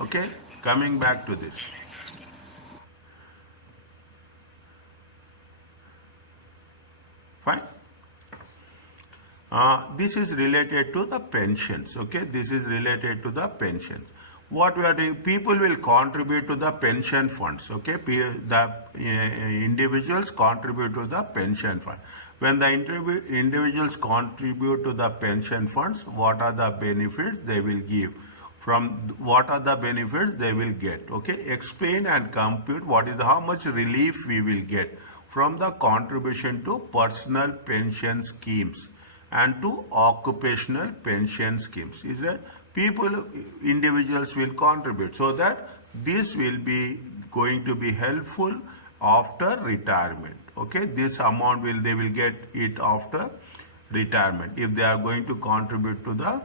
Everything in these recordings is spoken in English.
Okay, coming back to this. Fine. This is related to the pensions. Okay, this is related to the pensions. What we are doing, people will contribute to the pension funds. Okay, the individuals contribute to the pension fund. When the individuals contribute to the pension funds, what are the benefits they will give? From what are the benefits they will get? Okay, explain and compute what is how much relief we will get from the contribution to personal pension schemes and to occupational pension schemes. Is that individuals will contribute, so that this will be going to be helpful after retirement. Okay, this amount they will get it after retirement if they are going to contribute to the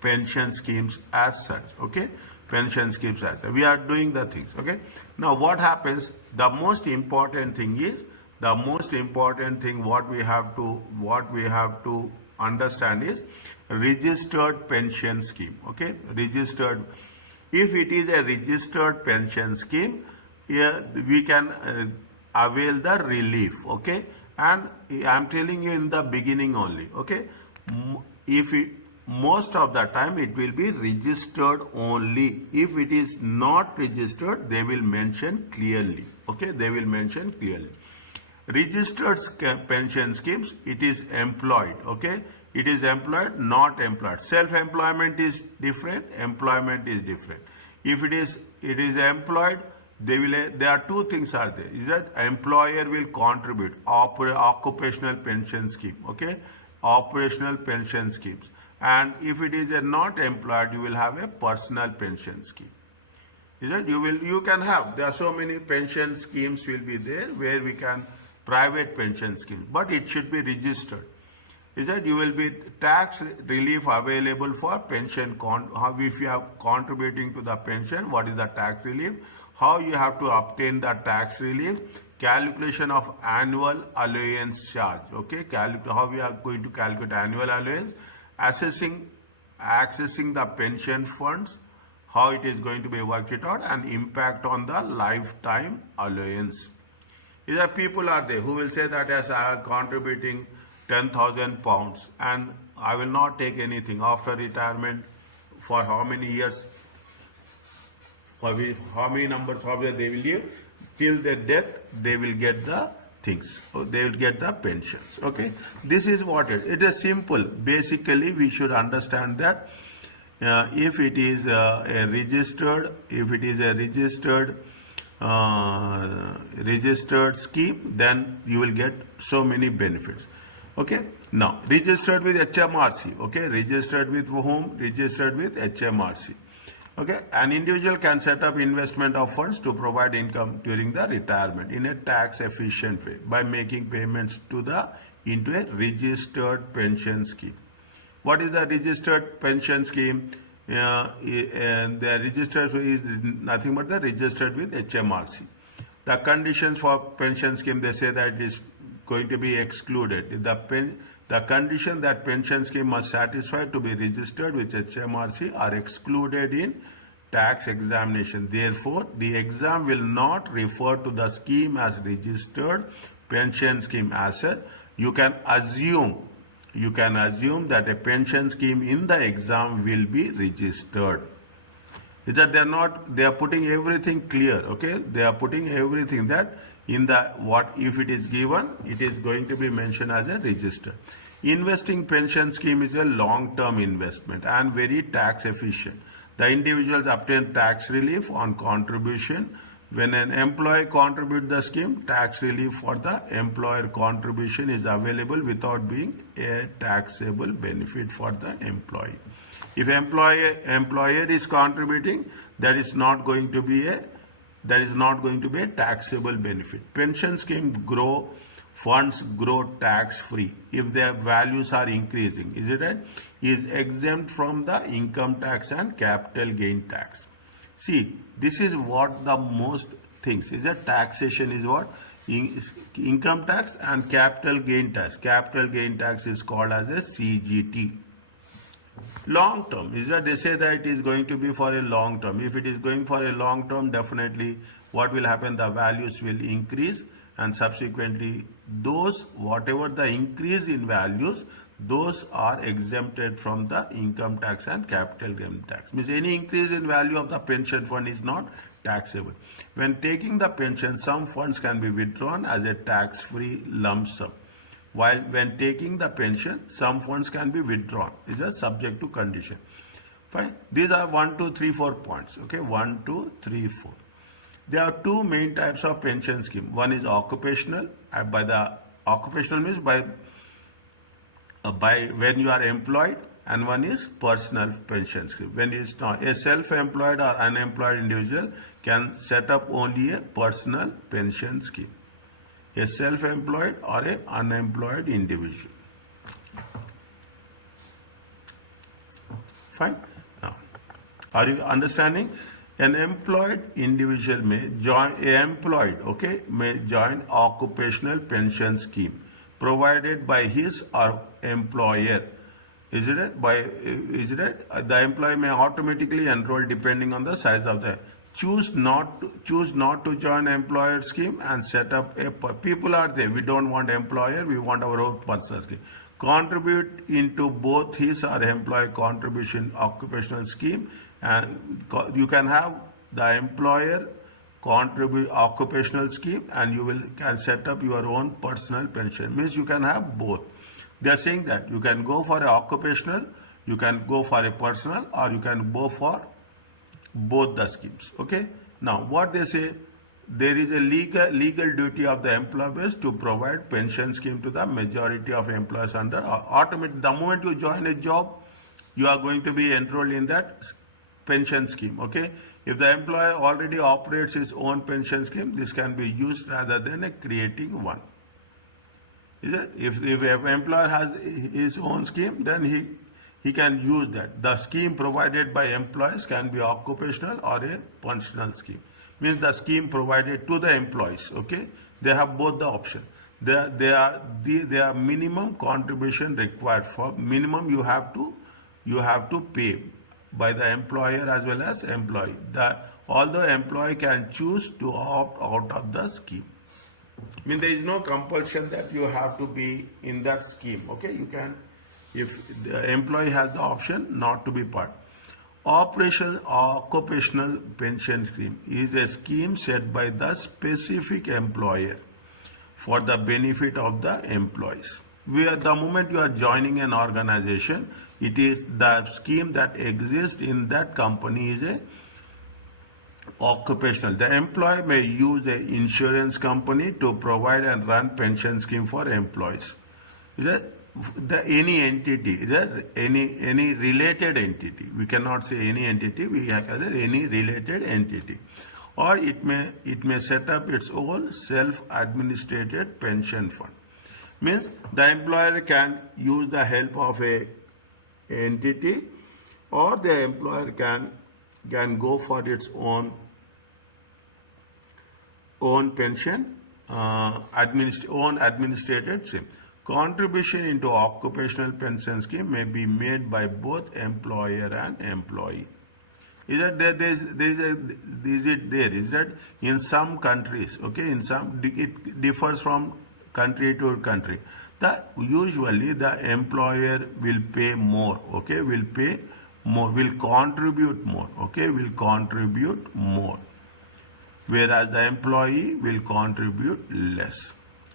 pension schemes as such. Okay, pension schemes as such. We are doing the things. Okay, now what happens, the most important thing is, what we have to understand is registered pension scheme. Okay, registered. If it is a registered pension scheme, we can avail the relief. Okay, and I am telling you in the beginning only. Okay, most of the time it will be registered only. If it is not registered, they will mention clearly. Okay, they will mention clearly. Registered pension schemes, it is employed. Okay, it is employed, not employed. Self-employment is different, employment is different. If it is employed, there are two things are there. Is that employer will contribute occupational pension scheme. Okay, operational pension schemes. And if it is a not employed, you will have a personal pension scheme. Is that you can have, there are so many pension schemes will be there where we can private pension schemes, but it should be registered. Is that you will be tax relief available for pension if you are contributing to the pension, what is the tax relief, how you have to obtain the tax relief, calculation of annual allowance charge. Okay, how we are going to calculate annual allowance, accessing the pension funds, how it is going to be worked it out, and impact on the lifetime allowance. Is that people are there who will say that as I am contributing £10,000 and I will not take anything after retirement for how many years, for how many numbers of years they will live, till their death they will get the things, so they will get the pensions. Okay, this is what it is simple. Basically we should understand that if it is a registered scheme, then you will get so many benefits. Okay, now registered with HMRC. Okay, registered with whom? Registered with HMRC. Okay, an individual can set up investment of funds to provide income during the retirement in a tax efficient way by making payments into a registered pension scheme. What is the registered pension scheme? The registered is nothing but the registered with HMRC. The conditions for pension scheme, they say that it is going to be excluded. The condition that pension scheme must satisfy to be registered with HMRC are excluded in tax examination. Therefore, the exam will not refer to the scheme as registered pension scheme as such. You can assume that a pension scheme in the exam will be registered. Is that they are putting everything clear. Okay, they are putting everything that in the if it is given, it is going to be mentioned as a register. Investing pension scheme is a long-term investment and very tax efficient. The individuals obtain tax relief on contribution. When an employee contributes the scheme, tax relief for the employer contribution is available without being a taxable benefit for the employee. If employer is contributing, there is not going to be a taxable benefit. Pension scheme funds grow tax free if their values are increasing. Is it right? Is exempt from the income tax and capital gain tax. See, this is what the most things is that taxation is what? Income tax and capital gain tax. Capital gain tax is called as a CGT. Long term is that they say that it is going to be for a long term. If it is going for a long term, definitely what will happen, the values will increase, and subsequently those whatever the increase in values, those are exempted from the income tax and capital gain tax. Means any increase in value of the pension fund is not taxable. When taking the pension, some funds can be withdrawn as a tax-free lump sum. While when taking the pension, some funds can be withdrawn. It's just subject to condition. Fine. These are 1, 2, 3, 4 points. Okay, 1, 2, 3, 4. There are two main types of pension scheme. One is occupational. By the occupational means by when you are employed, and one is personal pension scheme. When it's not a self-employed or unemployed individual can set up only a personal pension scheme. A self-employed or a unemployed individual. Fine. Now, are you understanding? An employed individual may join may join occupational pension scheme provided by his or employer. Is it? The employee may automatically enroll depending on the size of the. Choose not to join employer scheme and set up a. People are there. We don't want employer. We want our own personal scheme. Contribute into both his or employee contribution occupational scheme, and you can have the employer contribute occupational scheme, and you can set up your own personal pension. Means you can have both. They are saying that you can go for a occupational, you can go for a personal, or you can go for both the schemes. Okay. Now what they say, there is a legal duty of the employers to provide pension scheme to the majority of employees under automatic. The moment you join a job, you are going to be enrolled in that pension scheme. Okay. If the employer already operates his own pension scheme, this can be used rather than creating one. Is it? If an employer has his own scheme, then he can use that. The scheme provided by employees can be occupational or a personal scheme. Means the scheme provided to the employees. Okay, they have both the option. There are minimum contribution required. For minimum, you have to pay by the employer as well as employee. Although employee can choose to opt out of the scheme. I mean, there is no compulsion that you have to be in that scheme. Okay, you can, if the employee has the option not to be part. Occupational pension scheme is a scheme set by the specific employer for the benefit of the employees. The moment you are joining an organization, it is the scheme that exists in that company is a occupational. The employee may use an insurance company to provide and run pension scheme for employees. Is that any entity? Is that any related entity? We cannot say any entity. We have to say any related entity, or it may set up its own self-administrated pension fund. Means the employer can use the help of a entity, or the employer can go for its own pension, own administrated scheme. Contribution into occupational pension scheme may be made by both employer and employee. Is that in some countries, okay, in some it differs from country to country. Usually the employer will pay more, okay, will contribute more, okay, will contribute more, whereas the employee will contribute less.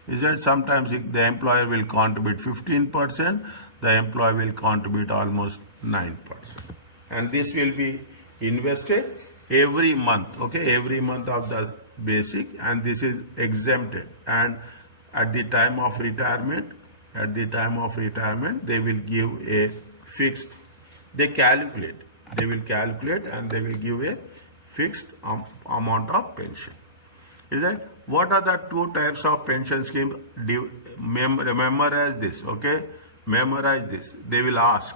Is that sometimes the employer will contribute 15%, the employee will contribute almost 9%, and this will be invested every month, okay, every month of the basic, and this is exempted. And at the time of retirement, they will give a fixed, they will calculate and they will give a fixed amount of pension. Is that what are the two types of pension scheme? Memorize this, okay, memorize this. They will ask,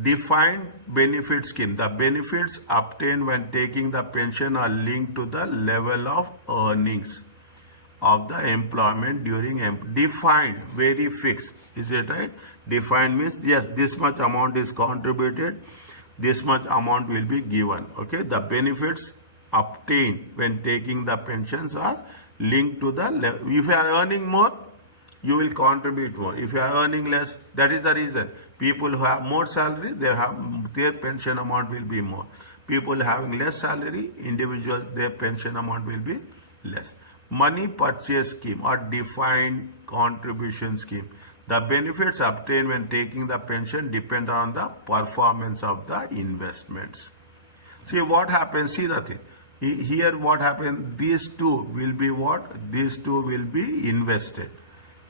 defined benefit scheme. The benefits obtained when taking the pension are linked to the level of earnings of the employment during defined, very fixed. Is it right? Defined means, yes, this much amount is contributed, this much amount will be given. Okay, the benefits obtained when taking the pensions are linked to the level. If you are earning more, you will contribute more. If you are earning less, that is the reason. People who have more salary, their pension amount will be more. People having less salary, individuals, their pension amount will be less. Money purchase scheme or defined contribution scheme. The benefits obtained when taking the pension depend on the performance of the investments. See what happens, see the thing. Here what happens, these two will be what? These two will be invested.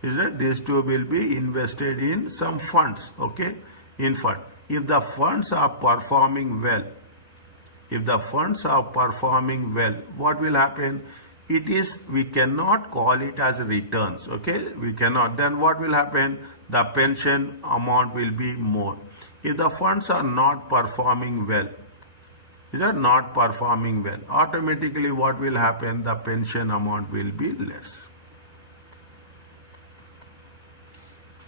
Is that these two will be invested in some funds, okay? In fund. If the funds are performing well, what will happen? We cannot call it as returns, okay? We cannot. Then what will happen? The pension amount will be more. If the funds are not performing well, automatically what will happen? The pension amount will be less.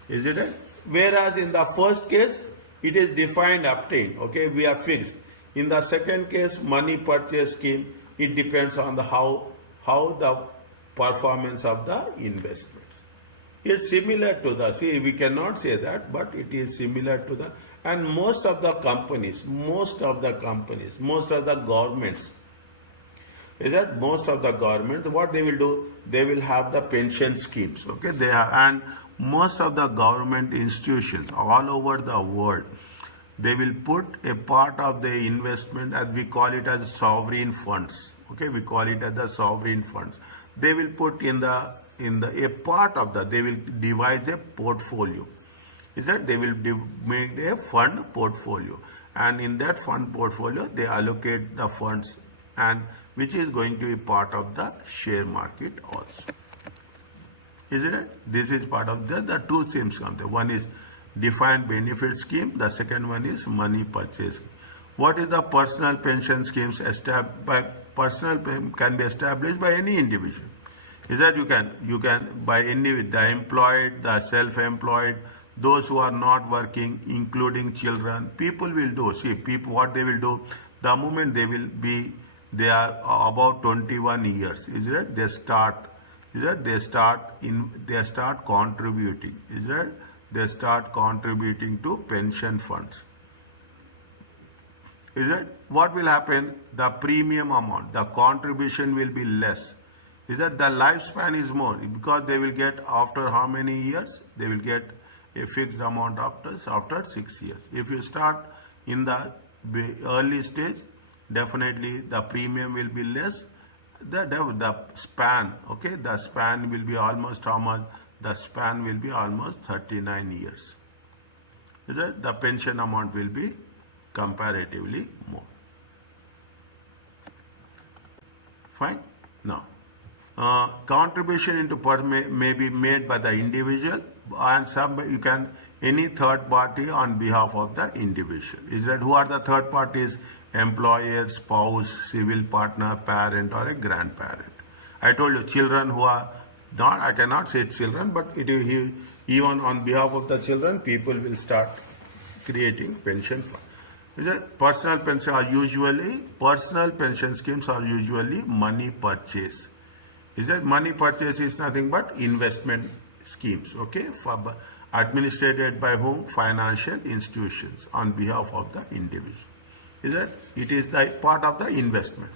Is it right? Whereas in the first case, it is defined obtained, okay? We are fixed. In the second case, money purchase scheme, it depends on the how the performance of the investments. It's similar to the, see, we cannot say that, but it is similar to the, and most of the governments, most of the governments, what they will do, they will have the pension schemes, okay? And most of the government institutions all over the world, they will put a part of the investment, as we call it, as sovereign funds. Okay, we call it as the sovereign funds. They will put a part of that. They will devise a portfolio. They will make a fund portfolio, and in that fund portfolio, they allocate the funds, and which is going to be part of the share market also. Isn't it? This is part of the two schemes come there. One is defined benefit scheme. The second one is money purchase. What is the personal pension schemes? Can be established by any individual. Is that you can by any, the employed, the self-employed, those who are not working, including children, people will do. See, people, what they will do, the moment they are about 21 years, they start contributing. They start contributing to pension funds. What will happen? The premium amount, the contribution will be less. The lifespan is more, because they will get after how many years? They will get a fixed amount after 6 years. If you start in the early stage, definitely the premium will be less. The span, okay, the span will be almost how much? The span will be almost 39 years. The pension amount will be comparatively more. Fine. Now, contribution into may be made by the individual, and any third party on behalf of the individual. Who are the third parties? Employer, spouse, civil partner, parent, or a grandparent. I told you, children who are not, I cannot say children, but even on behalf of the children, people will start creating pension funds. Personal pension schemes are usually money purchase. Money purchase is nothing but investment schemes, okay, administered by whom? Financial institutions on behalf of the individual. It is the part of the investment.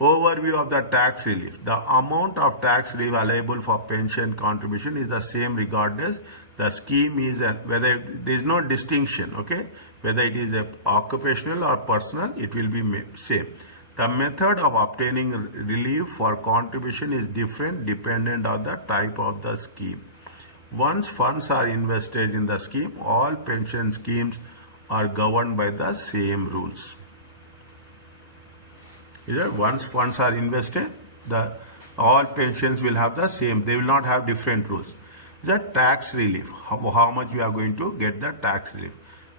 Overview of the tax relief. The amount of tax relief allowable for pension contribution is the same regardless the scheme is whether there is no distinction, okay, whether it is a occupational or personal, it will be same. The method of obtaining relief for contribution is different dependent on the type of the scheme. Once funds are invested in the scheme, all pension schemes are governed by the same rules. Once funds are invested, all pensions will have the same. They will not have different rules. The tax relief, how much you are going to get the tax relief.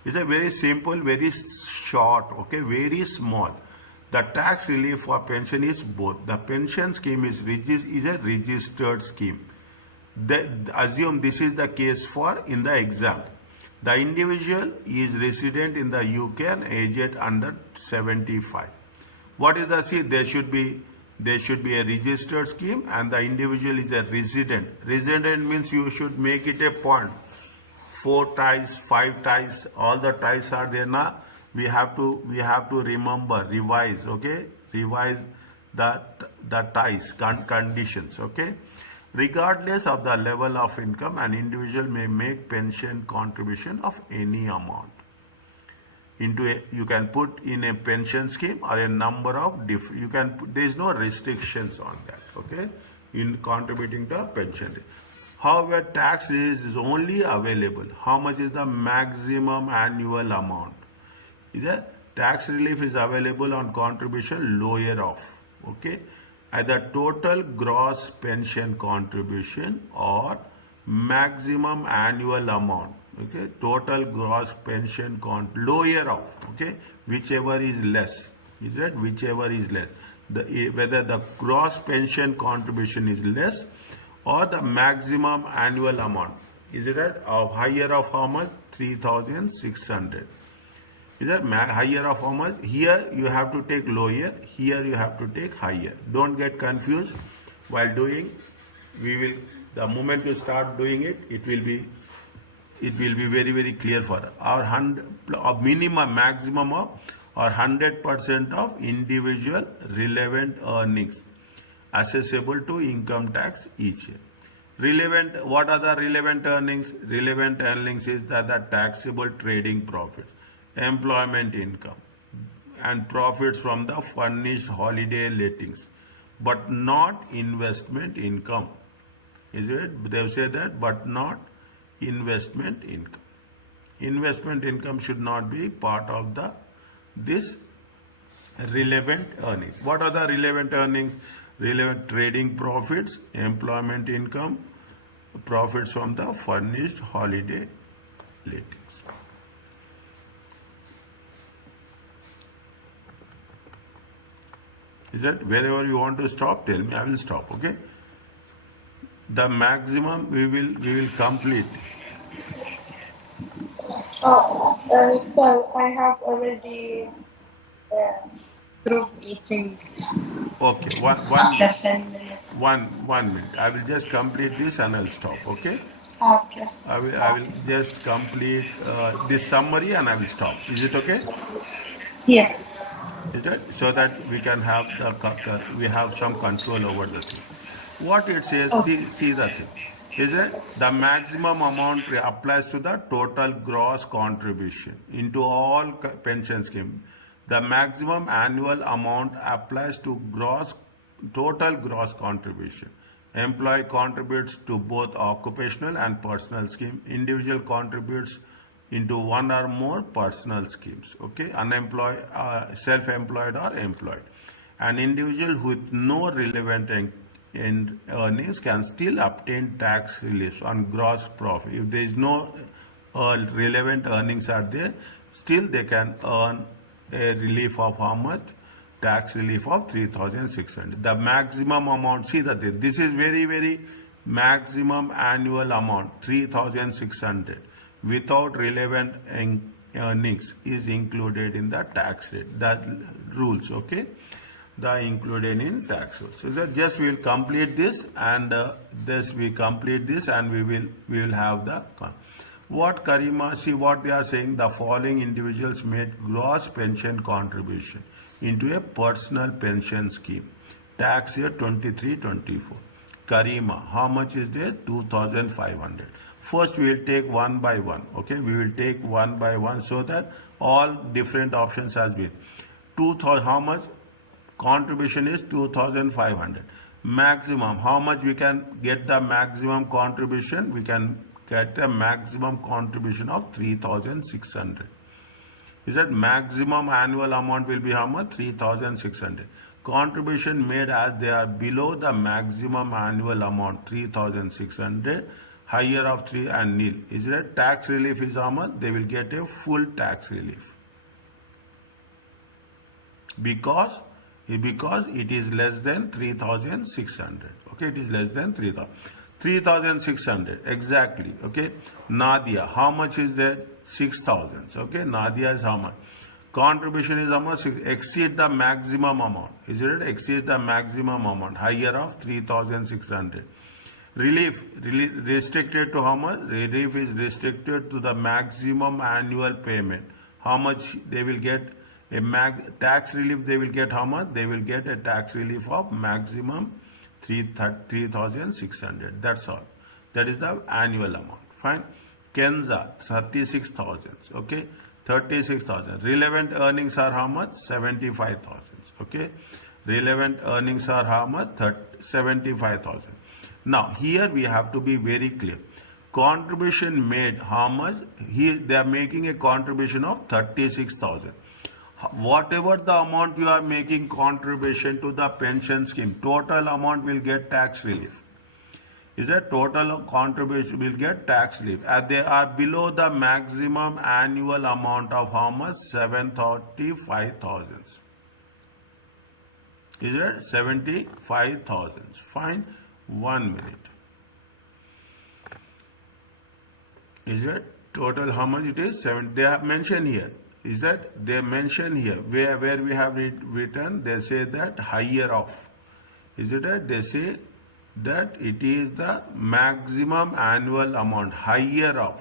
It's a very simple, very short, okay, very small. The tax relief for pension is both. The pension scheme is a registered scheme. Assume this is the case in the exam. The individual is resident in the UK and aged under 75. What is the see? There should be a registered scheme, and the individual is a resident. Resident means you should make it a point. 4 ties, 5 ties, all the ties are there now. We have to remember, revise, okay? Revise the ties conditions, okay? Regardless of the level of income, an individual may make pension contribution of any amount into a, you can put in a pension scheme or a number of there is no restrictions on that, okay, in contributing to pension. However, tax relief is only available. How much is the maximum annual amount? The tax relief is available on contribution lower of, okay, at the total gross pension contribution or maximum annual amount, okay, total gross pension lower of, okay, whichever is less, is that whichever is less, whether the gross pension contribution is less or the maximum annual amount, is it right, of higher of how much? 3,600. Is that higher of how much? Here you have to take lower, here you have to take higher. Don't get confused while doing. The moment you start doing it, it will be very, very clear for us. Our minimum, maximum of or 100% of individual relevant earnings accessible to income tax each year. Relevant, what are the relevant earnings? Relevant earnings is that the taxable trading profits, employment income, and profits from the furnished holiday lettings, but not investment income. Is it? They say that, but not investment income. Investment income should not be part of this relevant earnings. What are the relevant earnings? Relevant trading profits, employment income, profits from the furnished holiday lettings. Is that wherever you want to stop? Tell me, I will stop. Okay. The maximum we will complete. So I have already group meeting. Okay, After 10 minutes. One minute. I will just complete this and I'll stop. Okay. Okay. I will just complete this summary and I will stop. Is it okay? Yes. Is that so that we can have we have some control over the thing. What it says, see the thing. Is it the maximum amount applies to the total gross contribution into all pension scheme. The maximum annual amount applies to total gross contribution. Employee contributes to both occupational and personal scheme. Individual contributes into one or more personal schemes. Okay, unemployed, self-employed or employed. An individual with no relevant earnings can still obtain tax relief on gross profit. If there is no relevant earnings are there, still they can earn a relief of how much? Tax relief of 3,600. The maximum amount, see that this is very, very maximum annual amount, 3,600 without relevant earnings is included in the tax rate. That rules, okay? The included in tax rules. So that just we will complete this, and we complete this, and we will have the what Karima, see what they are saying. The following individuals made gross pension contribution into a personal pension scheme. Tax year 23-24. Karima, how much is there? 2,500. First we will take one by one. Okay, we will take one by one so that all different options has been. 2,000, how much? Contribution is 2,500. Maximum, how much we can get the maximum contribution? We can get a maximum contribution of 3,600. Is that maximum annual amount will be how much? 3,600. Contribution made as they are below the maximum annual amount 3,600, higher of 3 and nil. Is that tax relief is how much? They will get a full tax relief. Because it is less than 3,600. Okay, it is less than 3,000. 3,600 exactly. Okay. Nadia, how much is that? 6,000. Okay. Nadia is how much? Contribution is how much? Exceed the maximum amount. Is it? Exceed the maximum amount. Higher of 3,600. Relief restricted to how much? Relief is restricted to the maximum annual payment. How much they will get? Tax relief they will get how much? They will get a tax relief of maximum 3,600. That's all. That is the annual amount. Fine. Kenza 36,000. Okay. 36,000. Relevant earnings are how much? 75,000. Okay. Relevant earnings are how much? 75,000. Now here we have to be very clear. Contribution made how much? Here they are making a contribution of 36,000. Whatever the amount you are making contribution to the pension scheme, total amount will get tax relief. Is that total contribution will get tax relief, and they are below the maximum annual amount of how much? 735,000. Is it 75,000? Fine. 1 minute. Is it total how much it is? 7. They have mentioned here. Is that they mention here where we have written? They say that higher of. Is it that they say that it is the maximum annual amount higher of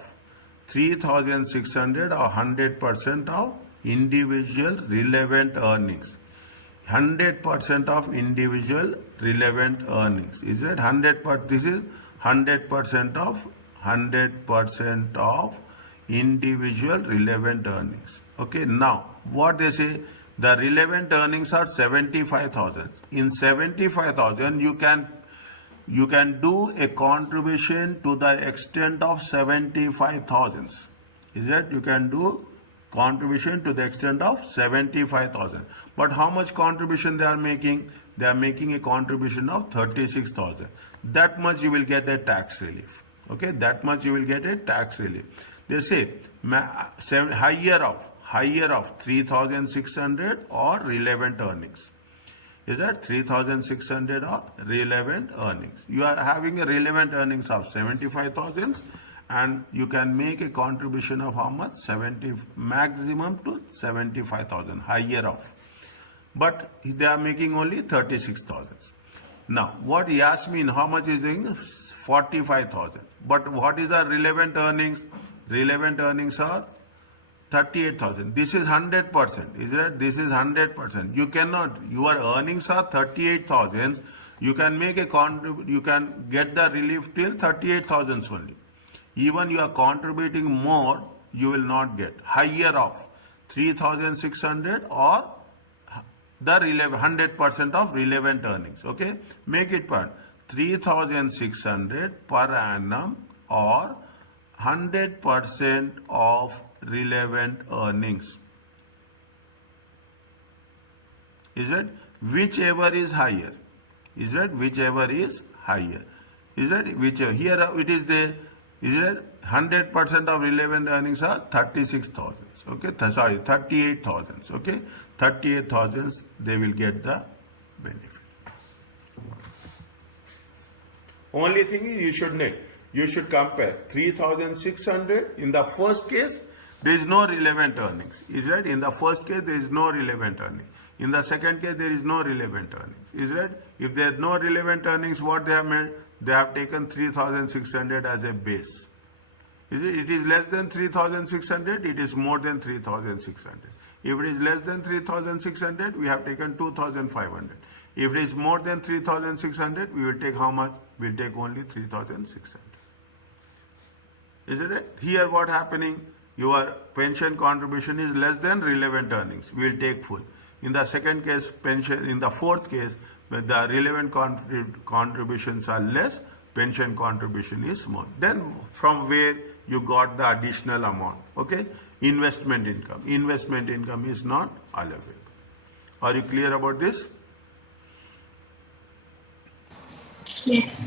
3,600 or 100% of individual relevant earnings. 100% of individual relevant earnings. Is it 100%? This is 100% of individual relevant earnings. Okay. Now what they say, the relevant earnings are 75,000. In 75,000 you can do a contribution to the extent of 75,000. Is that you can do contribution to the extent of 75,000. But how much contribution they are making? They are making a contribution of 36,000. That much you will get a tax relief. Okay, that much you will get a tax relief. They say higher of 3,600 or relevant earnings. Is that 3,600 or relevant earnings? You are having a relevant earnings of 75,000 and you can make a contribution of how much? 70 maximum to 75,000 higher of. But they are making only 36,000. Now what he asked me, how much is doing? 45,000. But what is the relevant earnings? Relevant earnings are 38,000. This is 100%. Is that this is 100%? You cannot. Your earnings are 38,000. You can make a you can get the relief till 38,000 only. Even you are contributing more, you will not get higher of 3,600 or the 100% of relevant earnings. Okay, make it part 3,600 per annum or 100% of relevant earnings. Is it whichever is higher? Is it whichever is higher? Is it whichever? Here it is there. Is it 100% of relevant earnings are 36,000. Okay, sorry, 38,000. Okay, 38,000 they will get the benefit. Only thing is you should compare 3,600 in the first case. There is no relevant earnings. Is right? In the first case there is no relevant earnings. In the second case there is no relevant earnings. Is right? If there is no relevant earnings, what they have made? They have taken 3,600 as a base. It is less than 3,600, it is more than 3,600. If it is less than 3,600, we have taken 2,500. If it is more than 3,600, we will take how much? We will take only 3,600. Isn't it? Here what happening? Your pension contribution is less than relevant earnings. We will take full. In the second case, pension. In the fourth case, when the relevant contributions are less, pension contribution is more. Then from where you got the additional amount? Okay, investment income. Investment income is not allowable. Are you clear about this? Yes.